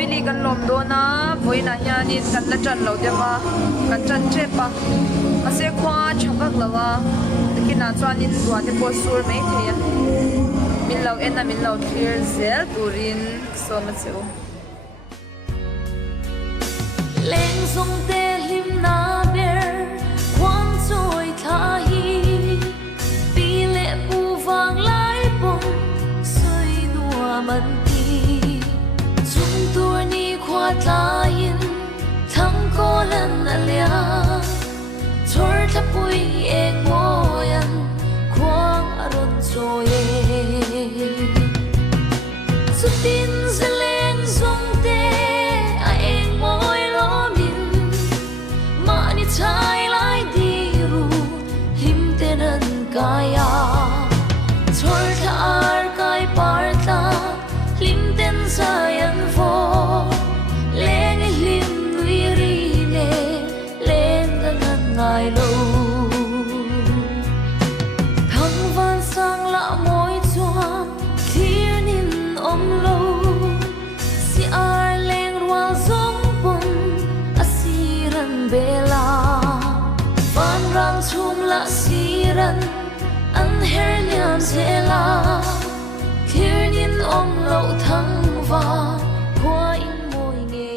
bili kan lom do na voina hianin kan la tan lo dewa kan tan chepa ase khwa chhabak lawa kina chuanin dua te po sur mai theya min lo en na min lo clear zel turin so ma cheu leng song te lim na ber kwang choi tha hi pi le pu wang lai pom soi nuwa man ti chung tur ni khwa ta yin thang ko lan na lia chor tha pui ek mo yan kwang aron choye sutin zeleng song te chai lai di ru him tenan kaya chor tha ar kai par ta lim ten sayan fo leng lim nui ri le leng nan ngai lo thang van sang la moi chuan thir nin om lo si ar leng rual song pon asiran bela rang chum la siran an her liam zela thirnin om lo thang va kwa in moi nge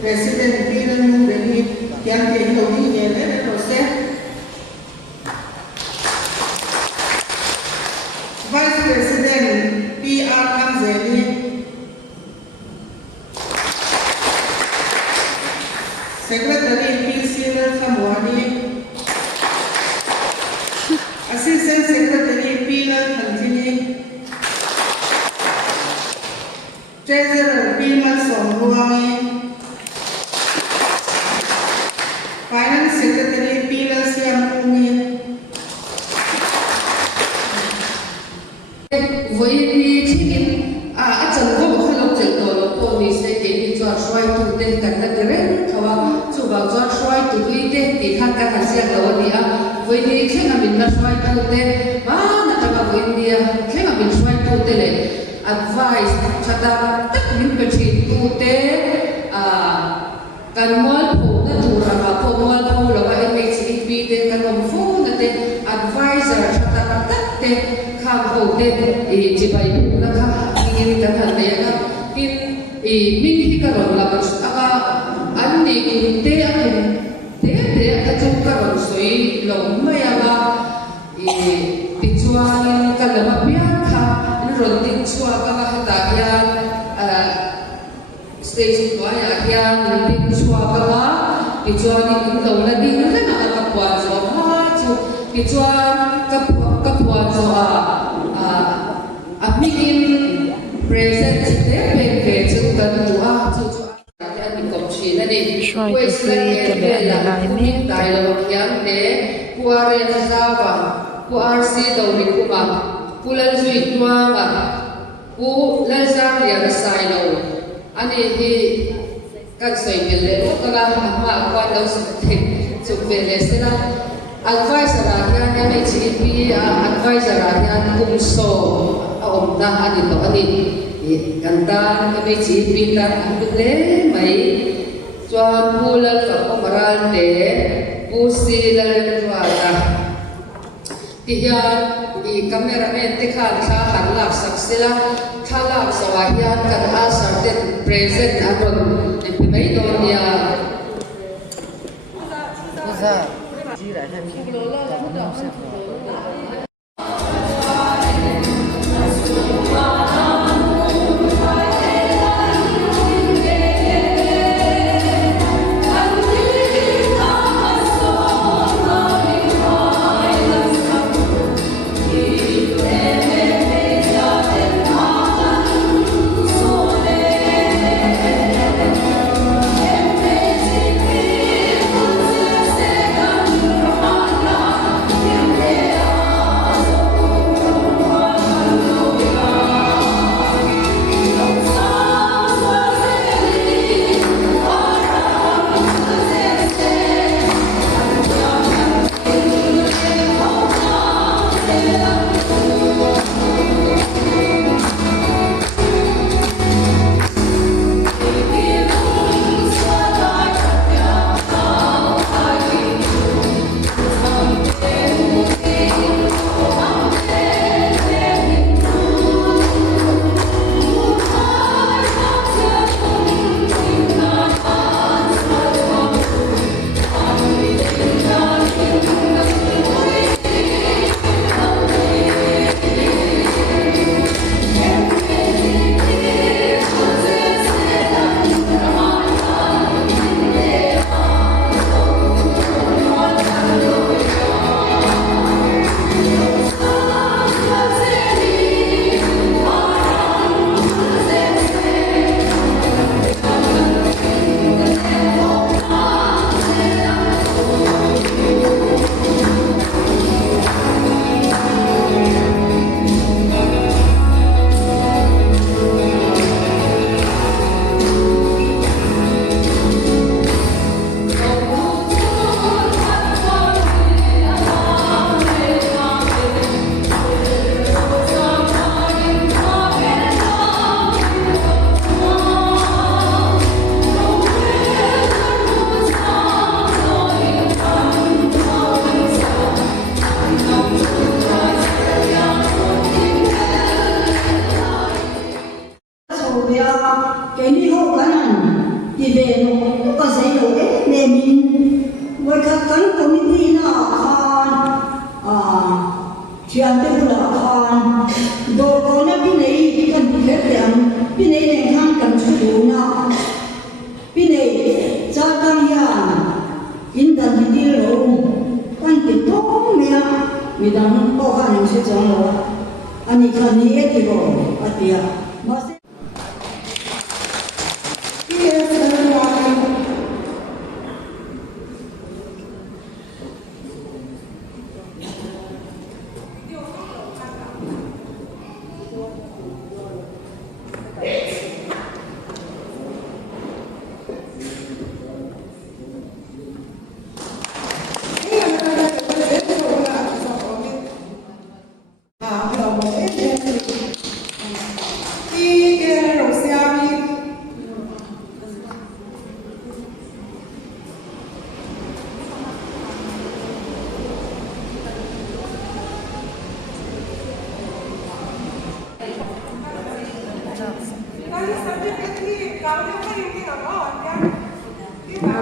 President Peter Mugeni yang dihidupi oleh proses Vice President PR Kanzeli Secretary PCL Kamwani Assistant Secretary PR Kanzini Treasurer Pimal Somruangi Finance Secretary Pilar Siampumi với đi thì à chẳng có một khả năng chịu tội của mình sẽ để đi cho xoay tụ tên cả tất cả đấy thôi à chú bảo cho xoay tụ cái tên thì khác cả thằng xe đầu đi à với đi khi mà mình đã xoay tụ tên mà là cho bạn với đi khi mà mình xoay tụ tên này advice cho ta tất mình phải chỉ tụ tên à cần muốn phụ nó thủ ra mà phụ muốn phụ là cái MHCP tên cần muốn phụ là tên advisor cho ta tất tên khám hậu tên chỉ phải là khám nghiên cái thằng này là pin mình khi cái rồi là anh đi cùng tế cái chung cái rồi suy lòng mấy à thì chuan cái là mà biết khá rồi tin chuan cái là ta kia station ko ay yan din chua ka ma pichuan ni lo na din na na ka puan so ha chu pichuan ka puan so a meeting present de pe chu kan tu chu ya ni kom chi na ni Shwai tu pui te le lai me dai lo kyang ne puare na za ba puar si do ni ku ma pulal zui tua ma pu la za ya na sai lo ani hi kan soi pele ko la ma kwa lo se te chu pele se na advisor a ya ne chi pi advisor a ya kum so a om da ani to ani kan ta me chi pi ta le mai chuan pulal ka omaral te pu si la le wa ta ti ya cameraman te khan tha han la sak sila thala sawahian kan a certain present aron en mai don dia Usa, gira, gira. thian te bula khan do ko na bi nei kan ti khet te am bi nei neng hang kan chu du na bi nei cha kam ya in dan ni di ro kan ti to me ya mi dang ko khan ni se chang lo ani khan ni e ti ro atia ma se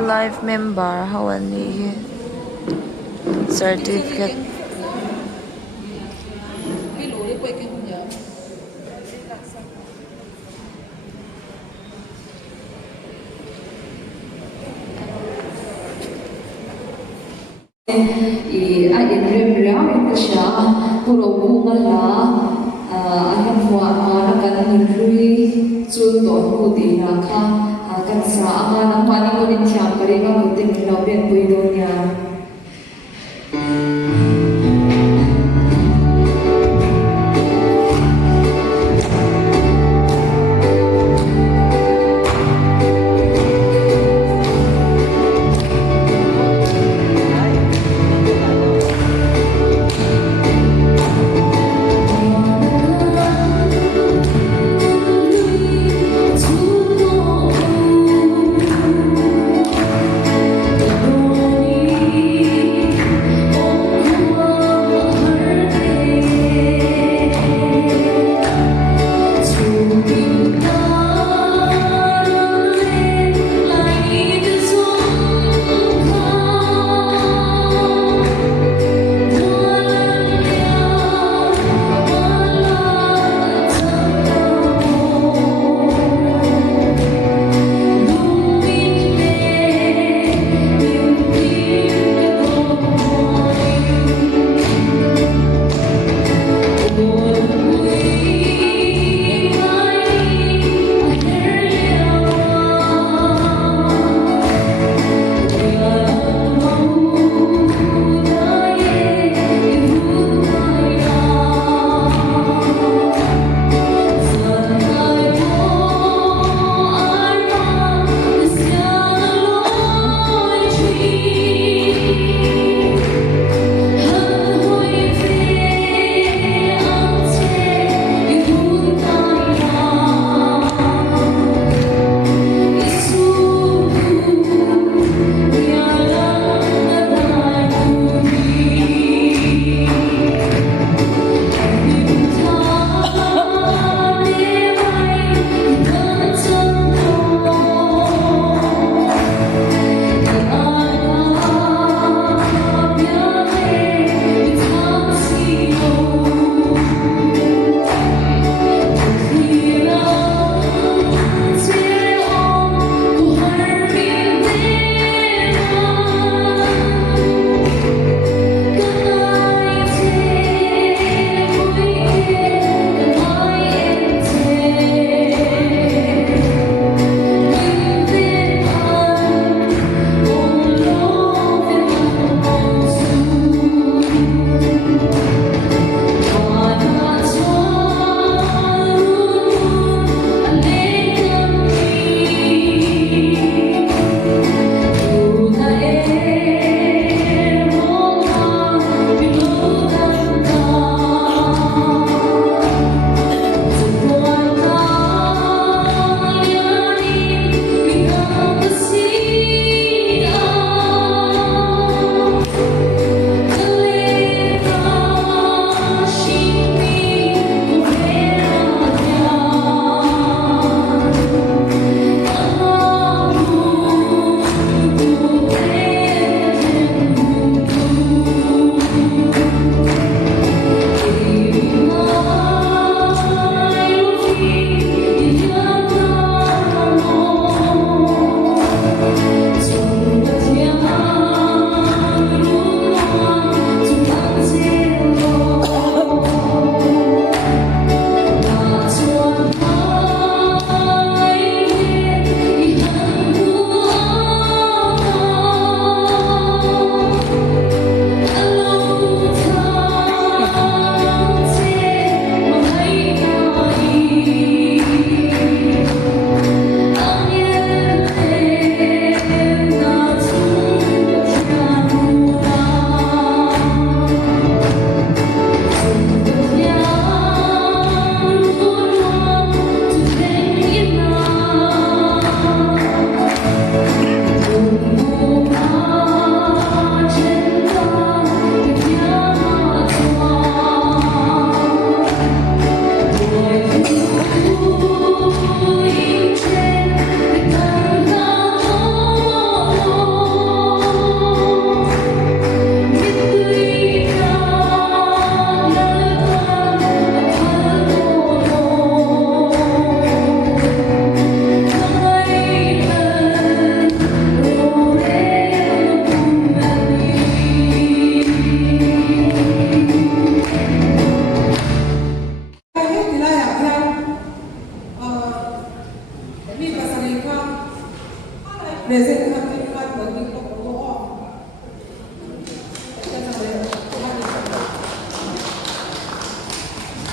live member hawani certificate i a in rem ria in ka sha puro bu ngala a han wa ma na kan nun rui chu to hu ti na kha kan sa ama na ma ni ko ni thiam kare ba ko tin lo ben pui do nya Hãy subscribe cho kênh Ghiền Mì Gõ để không bỏ lỡ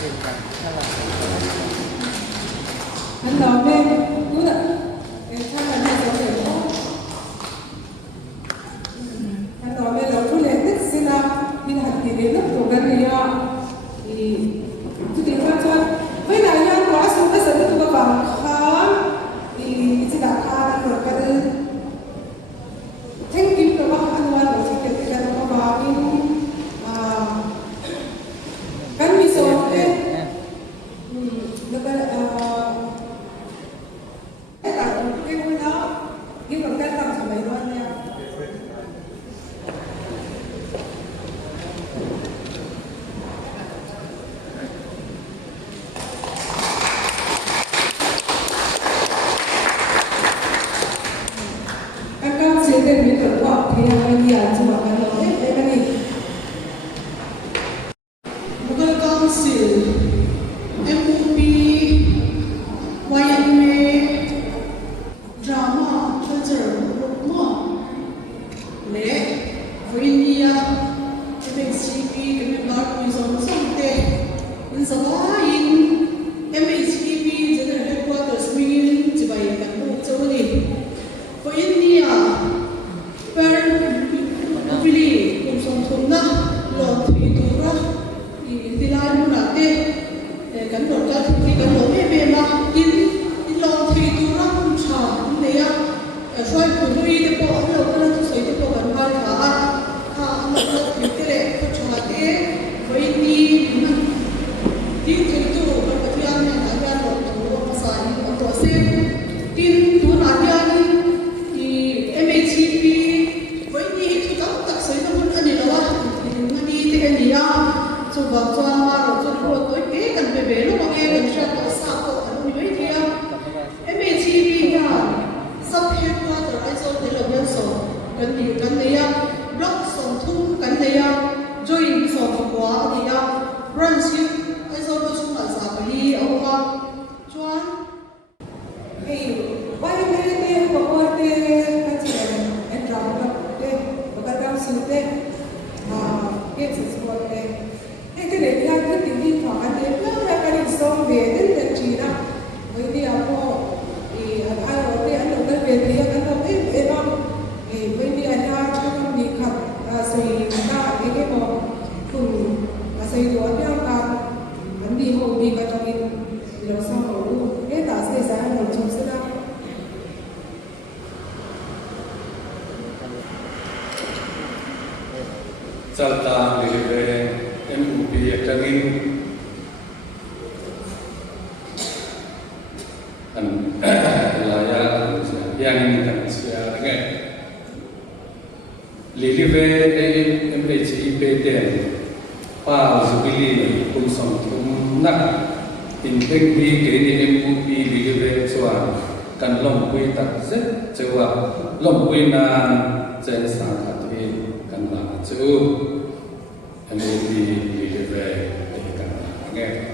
tiền cả hay là anh nói lên cứ là chắc là này có thể không anh nói lên là cứ lên tích xin là đi hạt thì đến lớp của gần thì tôi tìm ra cho với lại nhau có số cái sự tôi có bằng khá thì chỉ đặt ra được cái thanh kim của bác anh nói là chỉ được cái đó có vào cái mi số đấy được cái cái vui đó nhưng mà cái làm cho mấy luôn nha các con sẽ đến với tổ hợp thì anh nhà cho bạn nói hết cái này một cái con sự MUP YMA drama culture mo le với India cái MCP cái mình nói mình sống sống tệ mình sống in MCP cái là headquarters mình chỉ vậy cái bộ châu này với India per Pili cũng sống thùng na lo thủy tu ra thì lai muốn là tệ cái đồ cái thì cái đồ về mà in lo thủy tu ra cũng chả này á rồi cũng đi để bỏ nó cái là tôi sẽ tôi vẫn phải thả nó thủy cái này tôi chả thế với đi tin thủy tu cái thì anh nhà anh lo tu mà sai nó tôi sẽ tin tu là anh thì MHP với đi thì các tác sĩ nó muốn anh đi đâu anh đi thì anh đi à cho vào cho mà rồi cho cô tới cái cần về về lúc mà nghe mình sẽ có sao có anh đi với kia MHP nha sắp hết qua rồi ai rồi để làm nhân số cần đi à block sống thung cần đi à join sống quá đi à branch ai rồi tôi chúng là sao đi ông mà choan thì bao nhiêu tiền của tôi thì cái gì em trả được và các sự thế cái sự số thế cái này là cái tình hình của anh ấy là cái định sống về đến tận chỉ đó với đi học thì ai ở đây anh ở đây về thì anh không biết về đâu thì với đi anh ra cho con đi học xây ra cái bộ cùng xây đồ đeo cả anh đi hồ đi cái trong đi rồi xong rồi cái ta xây ra một trong số đó Salta về MUP Trangin là yang kan sia ngai lili về MHP ten pa zubili kum som kum nak in tek di ke di MUP lili về soa kan long quy tak zet chewa long quy na chen sa tha thi kan la chu MUP lili về kan ngai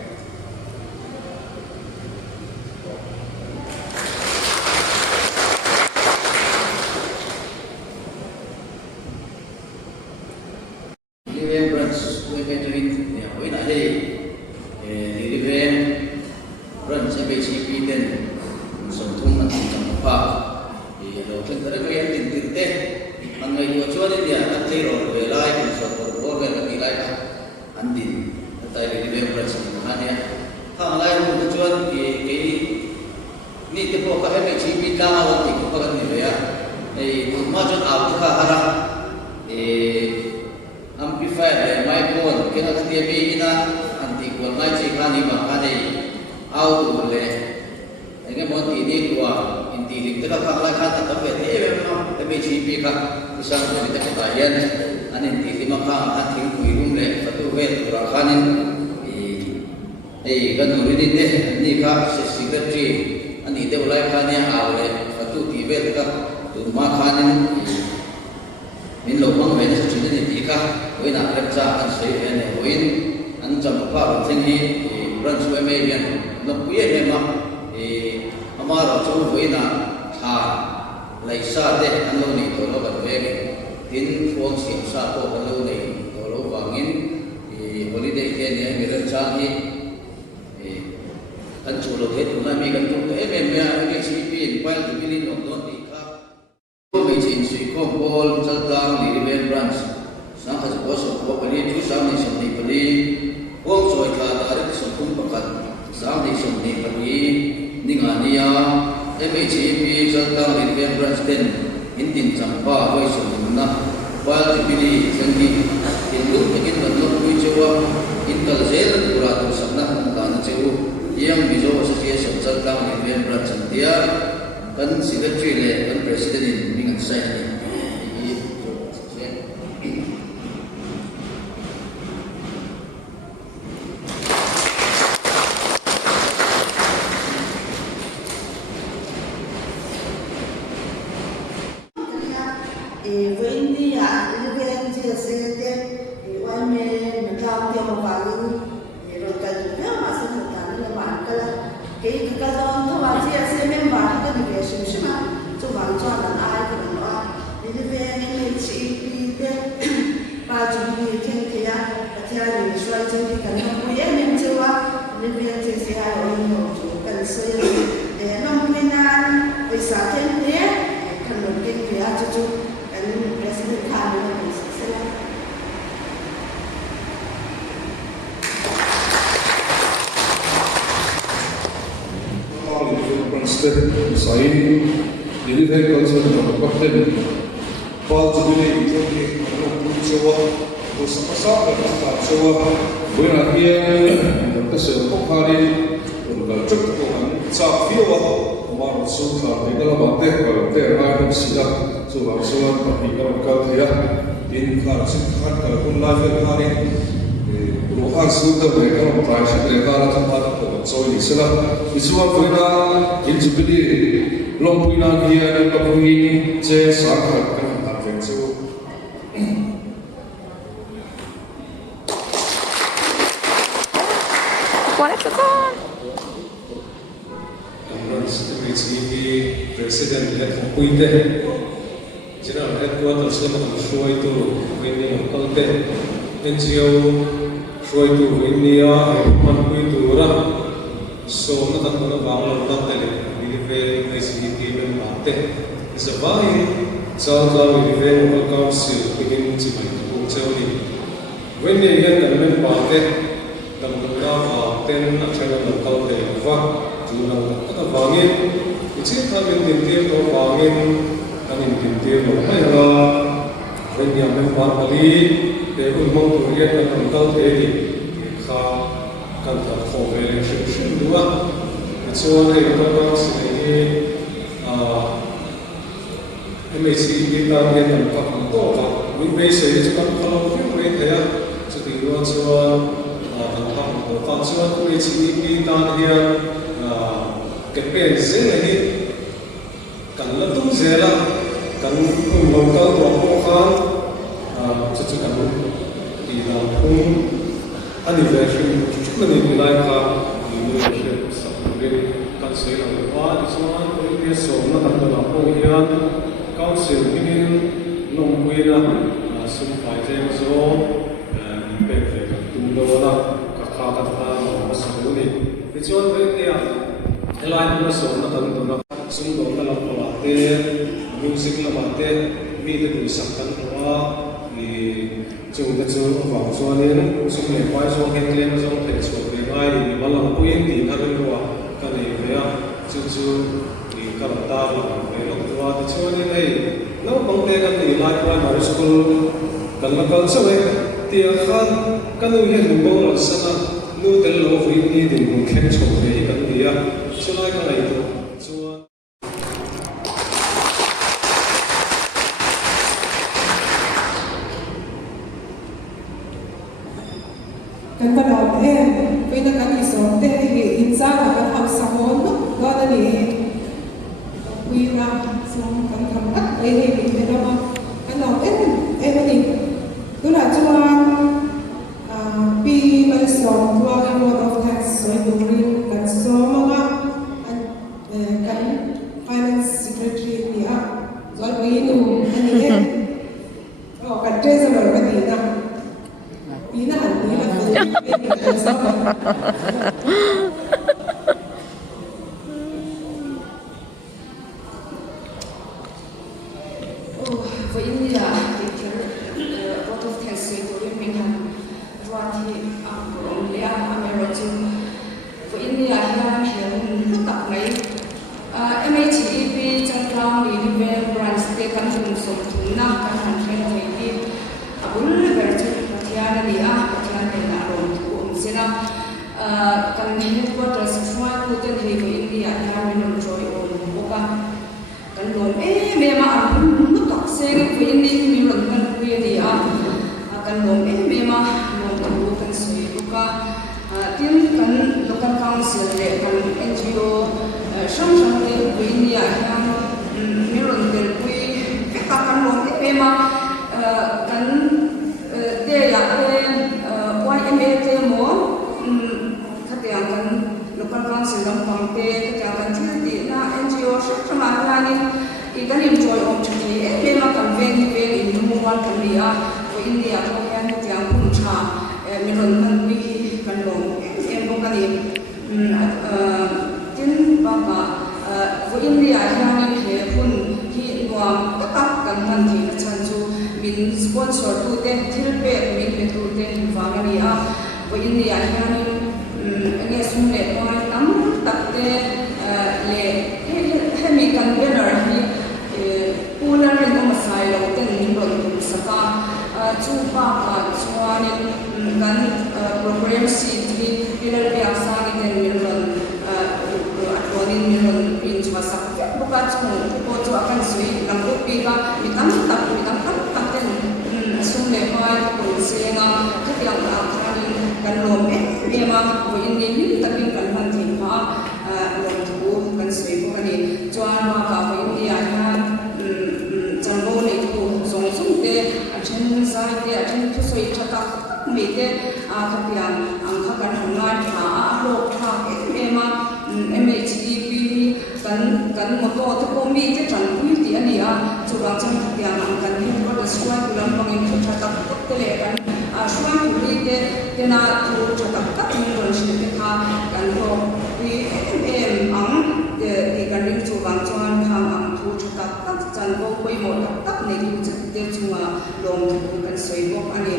kan chulo the tu na mi kan tu em a chi pi in pal tu bilin on don ti kha ko mi chin sui ko bol chal tang li river branch sa kha ko so ko pani tu sam ni pani ko choi kha ta ri so kum pakat sam ni pani ninga nia em chi pi chal tang li river branch ten in tin champa ko so na pal tu bili sangi in lu takin ban lo ku chewa in kal zel pura tu sabna ta na chewu yang bizo association chal tang li river branch dia kan secretary le kan president in mingan sai ni president let puite general headquarters le kan shoi tu winni kalte NGO shoi tu winni a man pui tu ra so na tan na bang la tele live ICP men mate is a vai South Live Local Council begin to my choli winni gan kan men mate tam na va ten na chana na kalte va tu na ta bangin Ichi kami tintir ko pangin kami tintir ko kaya when yang memang kali umum turian dan kau tadi kha kan tak khawatir sih dua itu ada orang sini MAC kita yang tak tahu lah we say itu kan kalau kita ya jadi dua soal tentang tentang soal kuliah kita dia campaign ini kan letung zela kan local rokokan sesuatu di dalam anniversary cuma nilai ka leadership sebagai kan saya lupa di sana ini semua tentang apa yang council ini nompuina sumpah jenzo perfect tunggu lah kakak kata masuk ini itu dia Elain masuk na tanto na sungguh na lang pawate music na pate video tulisan wa ni chung na chung wa soalin sung le pai so ke klem so ke so ke ai ni malang puin di na rin wa ka ni ya chu ni ka ta la ke lo wa chu ni nei no bang te kan ni lai wa na school kan la kal so e ti khan kan u hen bo lo sana nu tel lo fu ni din mun khen so ke kan ni ya Selain itu, kan pada pina kan iso te insa kan ham samon do da ni wira som kan kan ni da ma kan no ni dula chuan pi mal som tua kan board of tax so during kan so ma kan finance secretary ni a zol inu ani oh kan treasurer kan ni na hian hian lu tak mai MHEB changklang ni level branch te kan hum som thuna kan han thlen thei hi abul ber chu pathian ani a pathian te na rom thu sena kan headquarters fwa tu ten hei ko India hian min roi om boka kan lom me ma lu tak se ko India mi ron kan ri ani a kan lom me ma lom tu kan sui boka tin kan local council le kan NGO sham le ko India hian mi ron del pui ka kan lom ma kan de ya YMA te mo khatia kan local council lam pang te khatia kan thil ti na NGO sham hian i kan enjoy om chhi ma kan ven in mu wan kan ria ko India ko hian khatia kun tha mi ron kan wi kan lom em bo kan ni tin ba ka ko India hian he hun hi nuam tak kan man thi chan chu min sponsor tu te thil pe min pe tu te wa nga ni a ko India hian enge sum le pai tam tak te le he mi kan banner hi pula ren ma sai lo ten min ron tu saka chu pa ka chuanin kan program C3 pillar pe asa ni ten min ron atwanin min ron pin chwa sak buka chu ko chu akan sui lam ko pi ka mi tam tak ten sum le pai ko se nga khatyang ka khanin kan lom ma ko India min takin kan man thi ma lom thu kan sui ko ani chuan ma ka ko India hian chanbo le ku song sung te achen sai te achen thu soi thata mi te khatyang ang kha kan hangai tha lok tha ma MHEB kan moto to ko mi te chan pui ti ani a chuwa chan khatyang ang kan hi ko deswa kulam pangin thu thata te le kan shwa pui te na thu thata ta mi ron shi te kha kan ho wi ang ti kan ring chuwa chuan kham ang thu thata ta chan ko koi mo tak nei ti chat te chuwa lom thu kan soi bo ani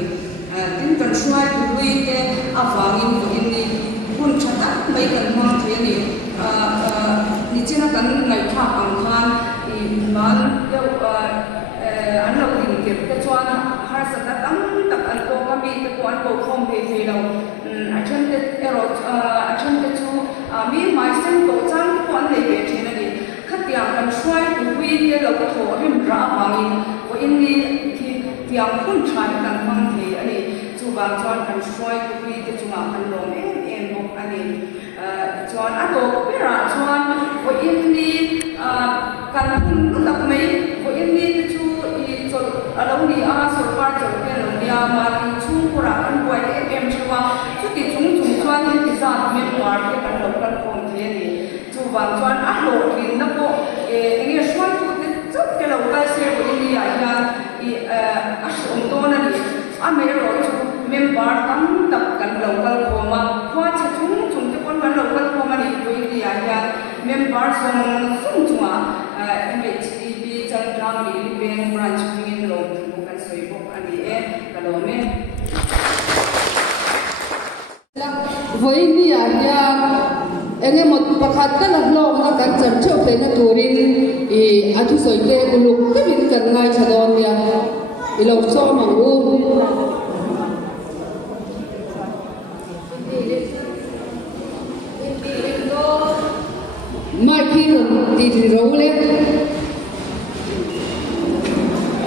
tin kan shwa pui te awangin ko inni kun thata mai kan ma the ni ni china kan ngai tha ang khan I man yo an lo din ke te chuan har sa ta tam tak an ko ka mi te ko an ko khom pe the lo a chan te ero a chan te chu mi mai sen ko chang ko an le pe the na ni khatia kan shwai tu wi te lo ko tho rim ra wangin ko in ni tiang kun thai kan mang the ani chu bang chuan kan shwai tu wi te chunga kan lom em bok ani chuan a to pera chuan ko in ni kan hun tak mai ko in ni chu I chol along ni a so par chol ke lo ya ma ti chu pura kan koi em chwa chu ti chung chuan ni ti za me war ke kan lo kan khom the ni chu bang chuan a lo rin na ko nge shwai tu te chuk ke lo ka se ko in ni a ya I a shom to na ni a me ro chu member tam tak kan lo kal khoma khwa che chung te kon kan lo kal khoma ni ko in ni a ya member song sung chwa MHEB changklang ni ben branch pingin lo bukan soi bok ani kalome voi ni ya enge mot pakhat ta la lo na kan chan chho pe na turin I athu soi te uluk ke bin kan ngai chadon ya I lo so mangu mai khi ti ro le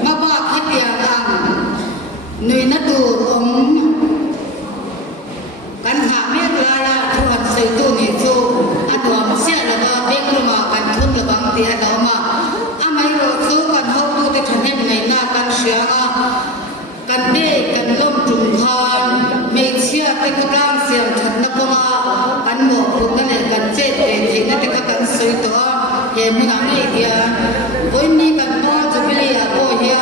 ma ba khatia ang nui na tu om kan ha me la ya thu hat sei tu ni chu atwam sia la ba bek lu ma kan thun la bang ti ado ma amai ro chu kan ho tu te thanen nei na kan sia a kan de kan lom tum khan me sia te ka tang siam that na ko ma kan mo pu na le kan che te te na te ka kan soi to he mu na nei dia voi ni kan no chu pili a ko hia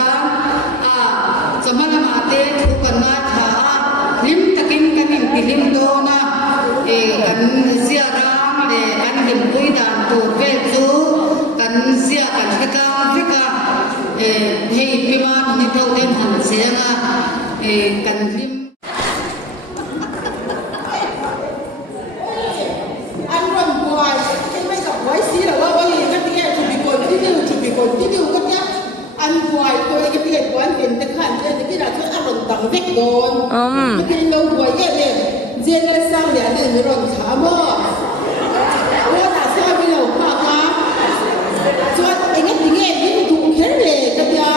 chamana ma te thu kan na tha lim takin kan in pilim do na kan sia ram le kan lim pui dan tu ve chu kan sia kan ka ka hei pima ni thau den han se na kan lim an นี่มีรถถามว่าแต่เสื้อไม่เหลวปากนะส่วนเองที่เงี้ยยิ่งถูกเข็นเลยก็จะ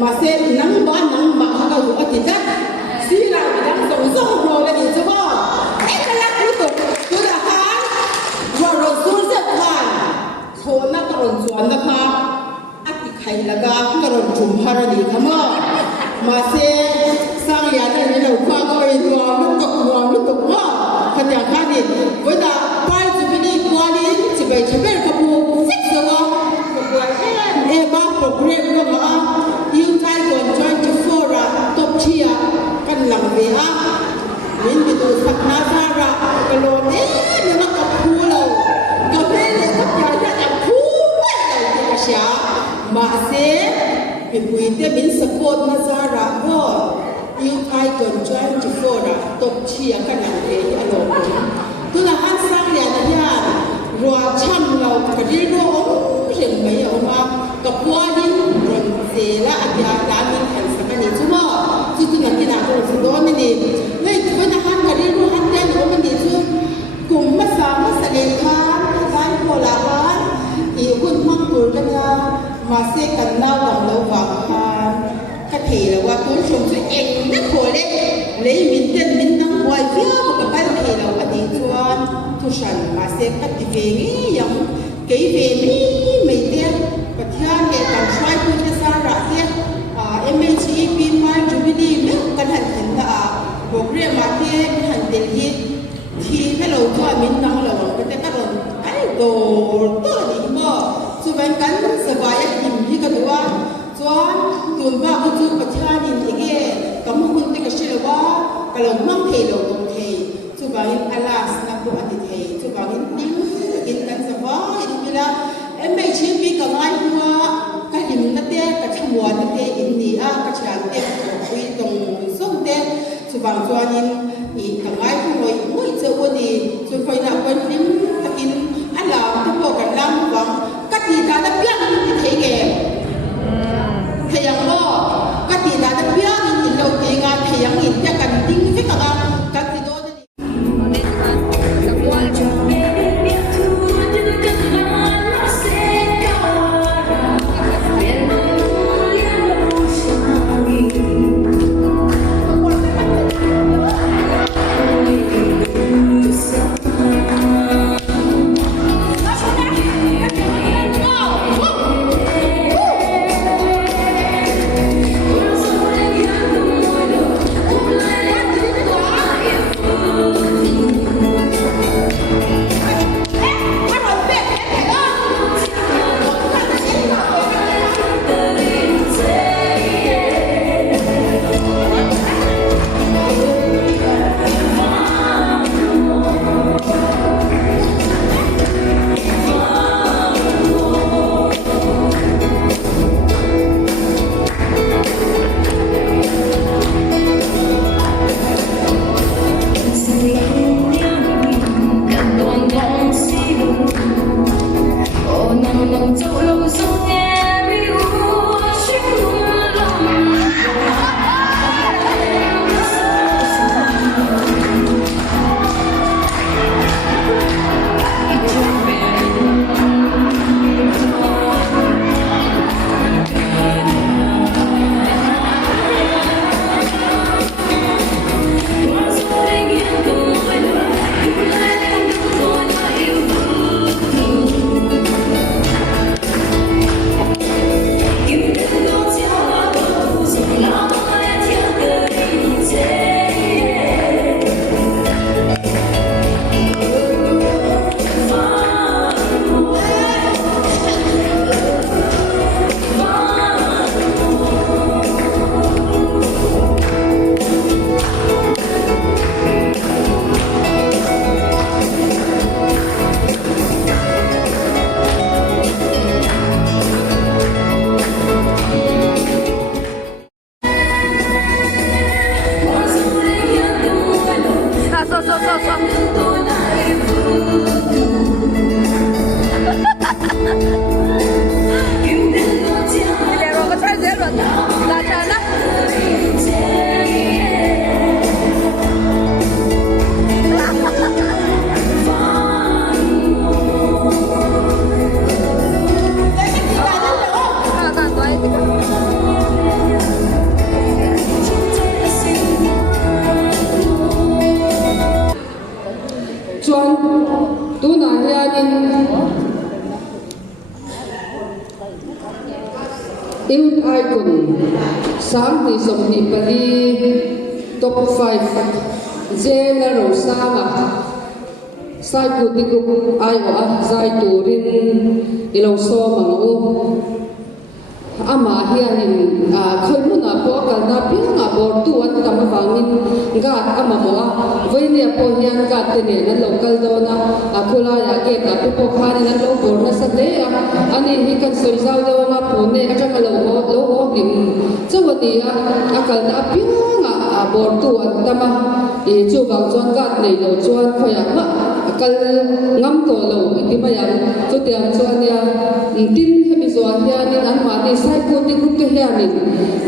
มาเซ็นนั่งบ้านนั่งมาเขาอยู่อาทิตย์ละสีเราไปนั่งส่งโรเลยนี่จะว่าเอ็งก็รักรู้ตัวตัวละครว่าเราสู้เสียผ่านโคนักกระโดดสวนนะคะอัติใครละกันกระโดดจุ่มฮาราดีขมามาเซ็นสร้างยาได้ในเราฟังก็ไอ้ตัวลูกตกว่าขยันข้าดิเวลาไปจะไปได้กว่านี้จะไปจะเป็นขบวนสิบตัวเอ็บ้าโปรแกรมก็มายืมใจก่อนจอยจะฟอระตบเชียกันหลังเบียมินไปดูสักนาซาระกระโดดนี่มันกับพูเรากับเล่นเลยกับยาจะกับพูไม่เลยจะเชียมาเซ่เป็นผู้ที่มินสกอตนาซาระก็ยืมใจก่อนจอยจะฟอระตบเชียกันหลังเบียอารมณ์ตัวละหันสร้างยาได้ยากรัวช่ำเราคดีโน้เรื่องไม่เอามากับว่าดินรนเสละอาญาดามินแห่งสักนิดชั่วโมงจุดนั้นที่น่าสงสารไม่ดีเลยวันนั้นคดีโน้หันเต้นโน้ไม่ดีชั่วกลุ่มมาสามมาแสดงทางการโคลาบานอีกคนมั่งตัวกันยามาเสกันเล่าดังเราฝากทานถ้าเทแล้วว่าตัวชมตัวเองนักโคเล่เลยมินเต้นมินนั่งไว้เพื่อกับไปเทแล้วอดีตชวนทุชันมาเสกติเวงียังเกยเวมีไม่เดียปัจจัยเกิดช่วยคุณจะสร้างรัฐเดียMHE ปีใหม่จุบิลีเมื่อกันหันหินตาบอกเรียกมาเที่ยหันเดลิที่ให้เราช่วยมินนั่งเราก็จะกระโดดไอ้โดตัวนี้บ่สุวรรณกันสบายหิมที่กันว่าส่วนตุนว่าคุณจุปัจจัยนี่ที่เกี่ยกับมุคุณที่กระชิลว่ากระโดดมั่งเทเราตรงเทสุบานินอาลาสนับตัวอดีตเทสุบานินนิ่งกินกันสบายดีละไม่ใช่ปีกับไอ้หัวก็หิมนั่นเดียกับขมวนนั่นเดียอินเดียกับชาติเดียคุยตรงส่งเดียสุบางส่วนนินอีกับไอ้หัวมุ่ยเจ้าวันนี้สุไฟนับวันหิมกินอาลาที่พอกันลำวังก็ตีตาตะเพียงที่เทแก่เทียงว่าก็ตีตาตะเพียงอินเราตีงานเทียงอินจะกันดิ้งที่กับกันที่โดน chuan tuna hianin in icon sang ni som ni pali top 5 jela ro sama sai ku ti ku ai wa zai turin ilo so mangu ama hianin kholmuna po kalna pinga bor tu an tamawangin ga ama mo voinia po hian ga tene na local dona akula ya ke ta po khani na lo bor na sate ani hi kan soizau do ma phone atanga lo dim chawati akal na pinga bor tu an tama e chu bang chuan ga nei lo chuan khoya ma akal ngam to lo ti ma yang chu tiam chuan ya tin hemi zuan hian an ma ni sai ko ti group te hian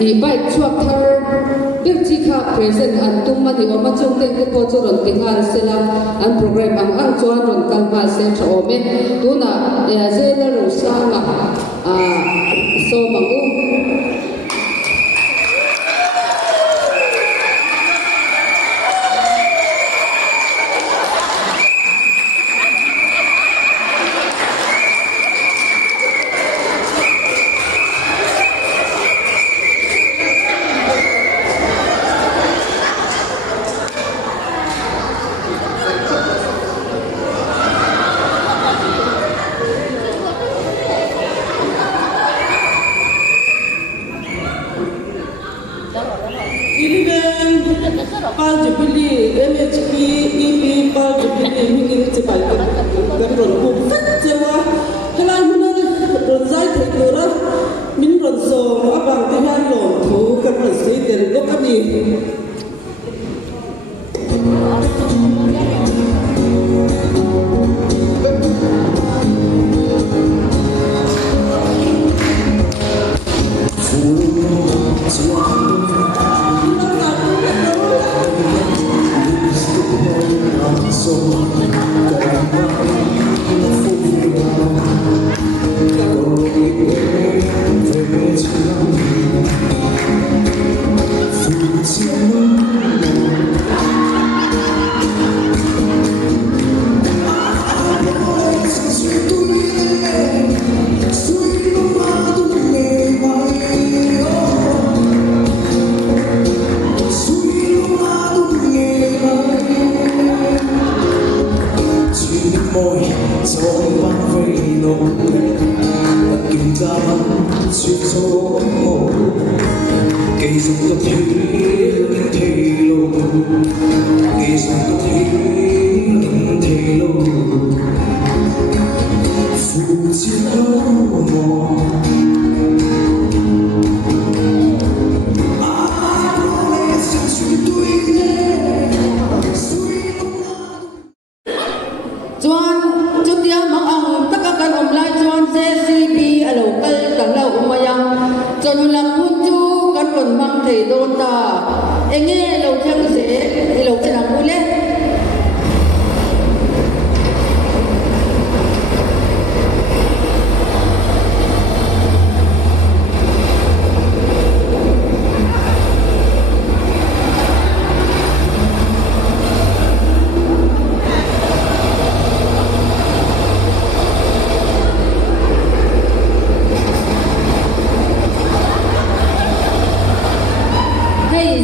i bike chuak thar birchi kha present an tum ma ni ma chung te ko chu ron tingal sela an program ang chuan ron kalma se thome tuna ya zela ro sama so mangu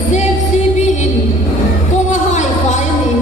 ZFCB in Konga High Fire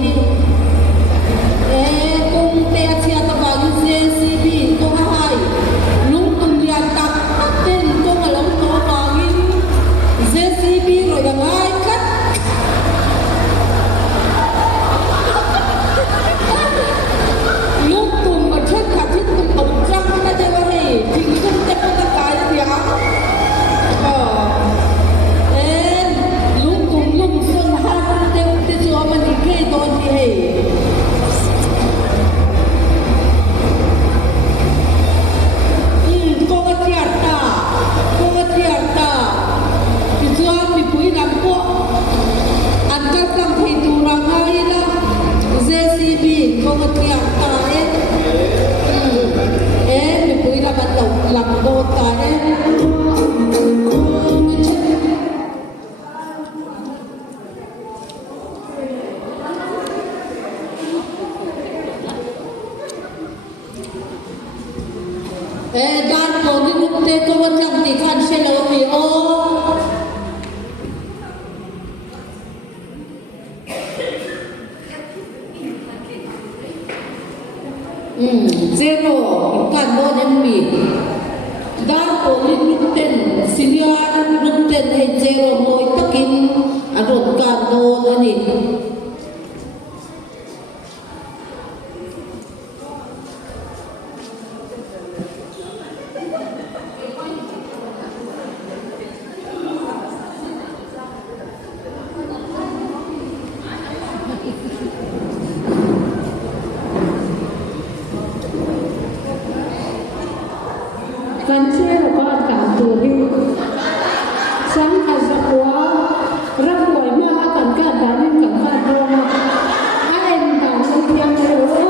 dan ko ni te ko watang ti khan se lo mi o zero kan no nem mi dan ko ni ten senior ten he zero moi takin arot kan do ani kan cero ba kan turi sang azakwa rakwai ma kan ka damin kan ka doma aem kan tiang ro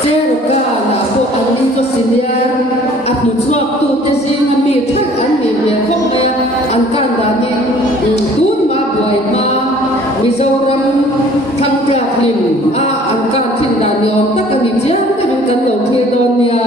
cero ka na ko ani ko senior at nu chuak tu te sing mi thak an mi me khom me an kan da ni tun ma boy ma mizoram thang kya hlim a an kan thin da ni om tak ani chiang ta kan lo the don nia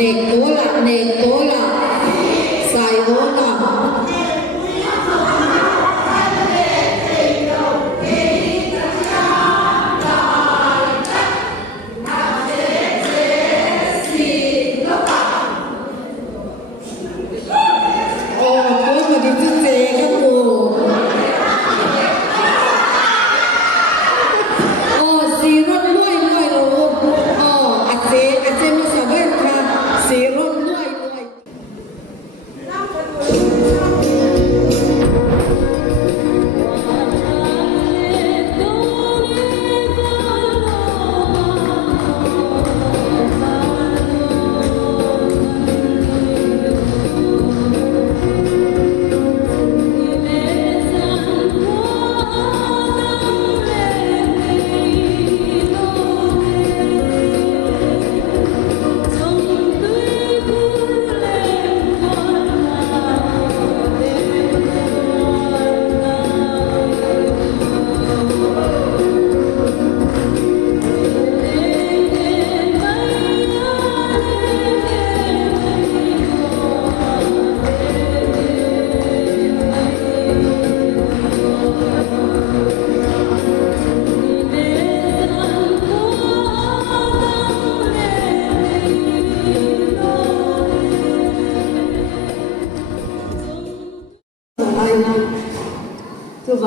Nek tola, sai tola.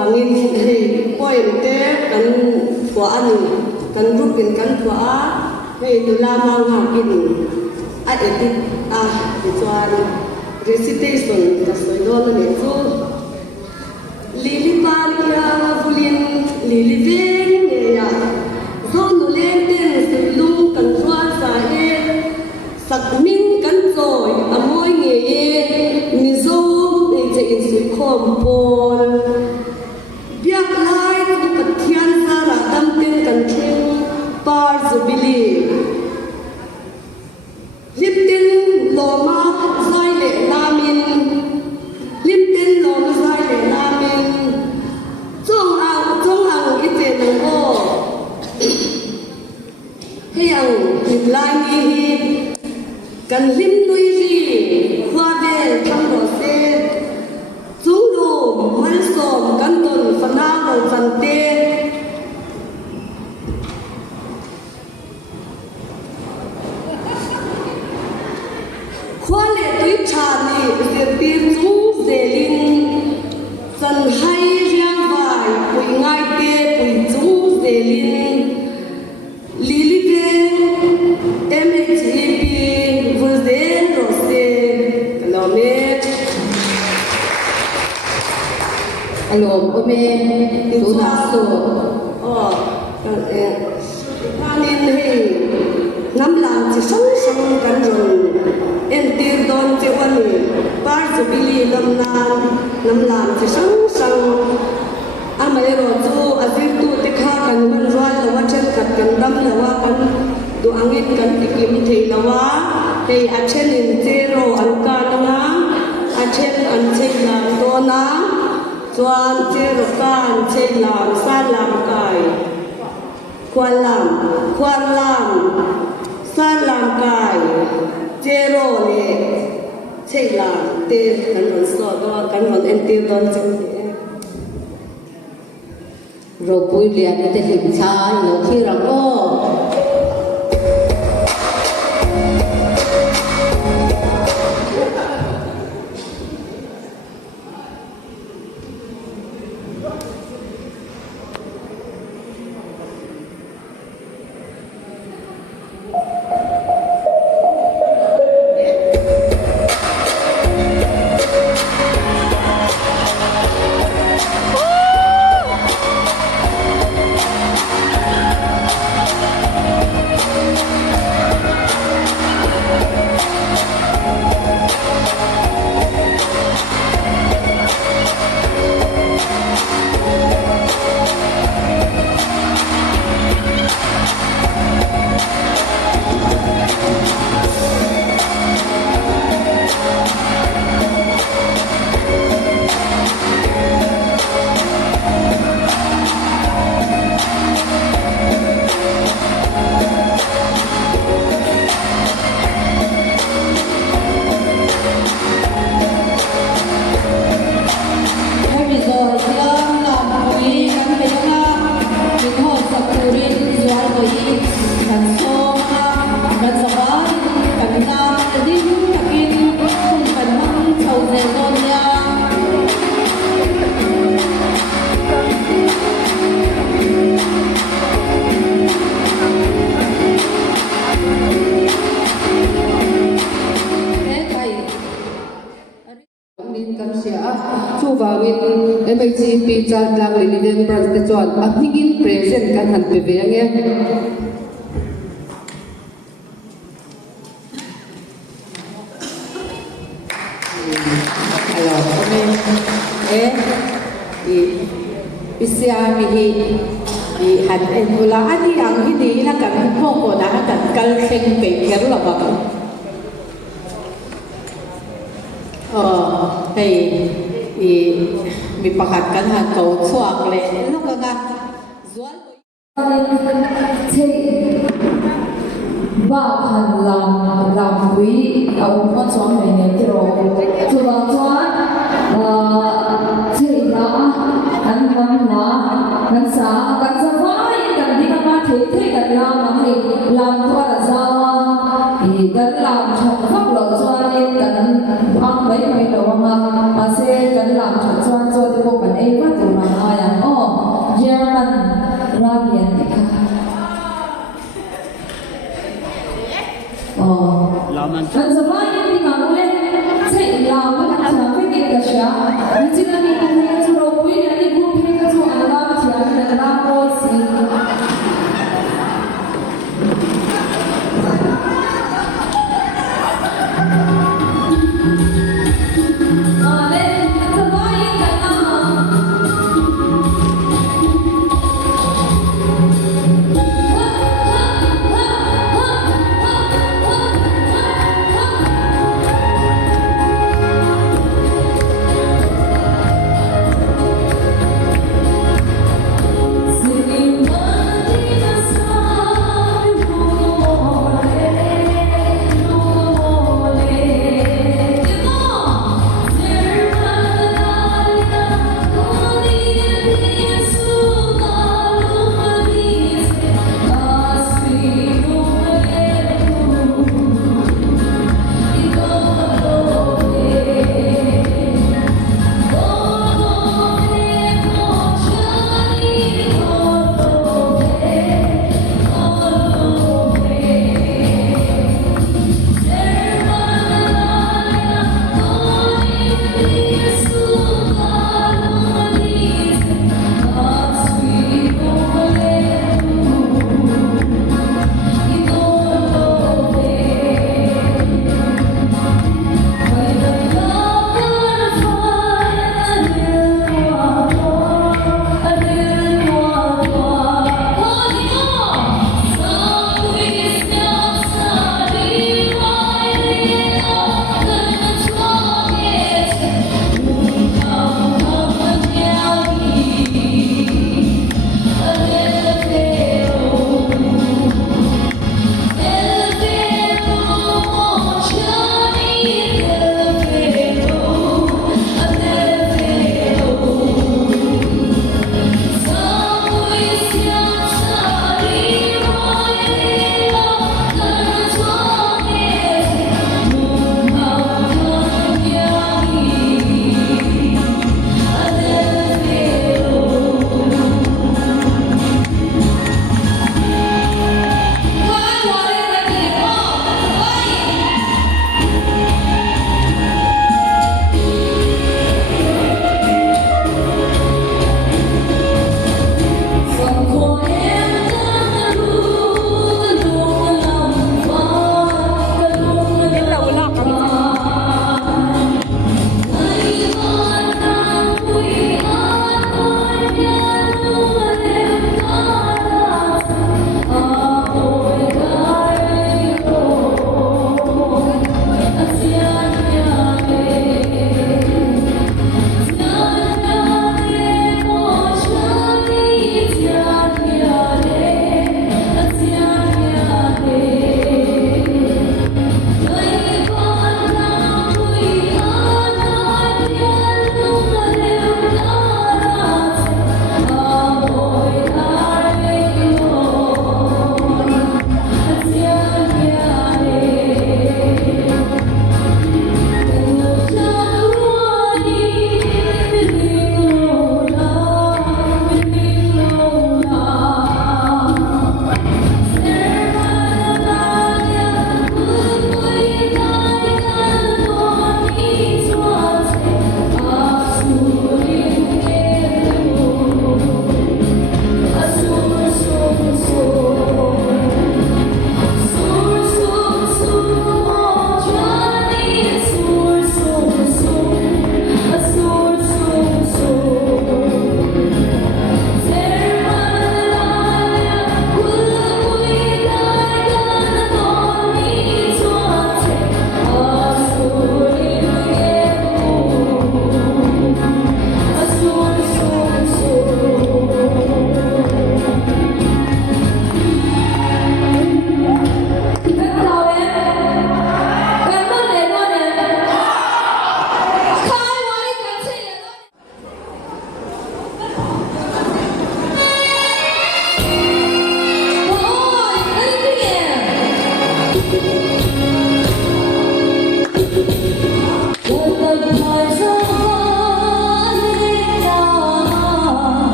wangin hei poem te kan tua ani kan rukin kan tua hei dulama ngakin a edit a chuan recitation ka soidon ne chu lili paria bulin lili veng ne ya zonu len ten sulung kan chuan sa e sakmin kan choi amoi nge e mizo ne che in sui khom pol biak lai tu pathian sara dam ten kan thing par zubili liptin loma zai le lamin liptin loma zai le lamin chong ang ite nang o heyang lai ni hi kan lim nui ri khwa bel thang ro se chung lu mal som kan ton fana ho chan te khwa le tui cha ni se pir chung zelin chan hai riang vai pui ngai te pui chung zelin lili veng MHEP Vulden Rose Kalome Alom ome tu na so Hanin hei nam lam chi sang kan ron en tir don che wani par chu bili lam nam lam chi sang amai ro chu azir tu te kha kan man rwal lawa chen kat kan dam lawa kan du angin kan tikim thei lawa hei a chen in che ro an ka na a chen an chei lam do na chuan che ro kan chei lam sa lam kai kwan lam sa lam kai che ro le chei lam te kan ron so do kan ron en tir don chen rồi bùi liền để hình xa nhiều khi rằng ô MHEP Child Lang Lilian Branch te chuan a hmingin present kan han pe ve ange alo ome isia mi hi han en pula ani ang hi ni la kan ho ko na kan kal kheng pe ker la ba hey mi pakhat kan han ko chuak le lo ka nga zual thei ba khan lam hui au ma chong me ne ti ro chu ba chuan thei na an nam na nan sa kan sa vai kan di ma thei thei kan lam ma hei lam thwa la za kan lam chong khóc lo chuan in kan ang mai mai lo ma se kan lam chong chuan chu ko kan ei wa tu ma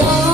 Wow.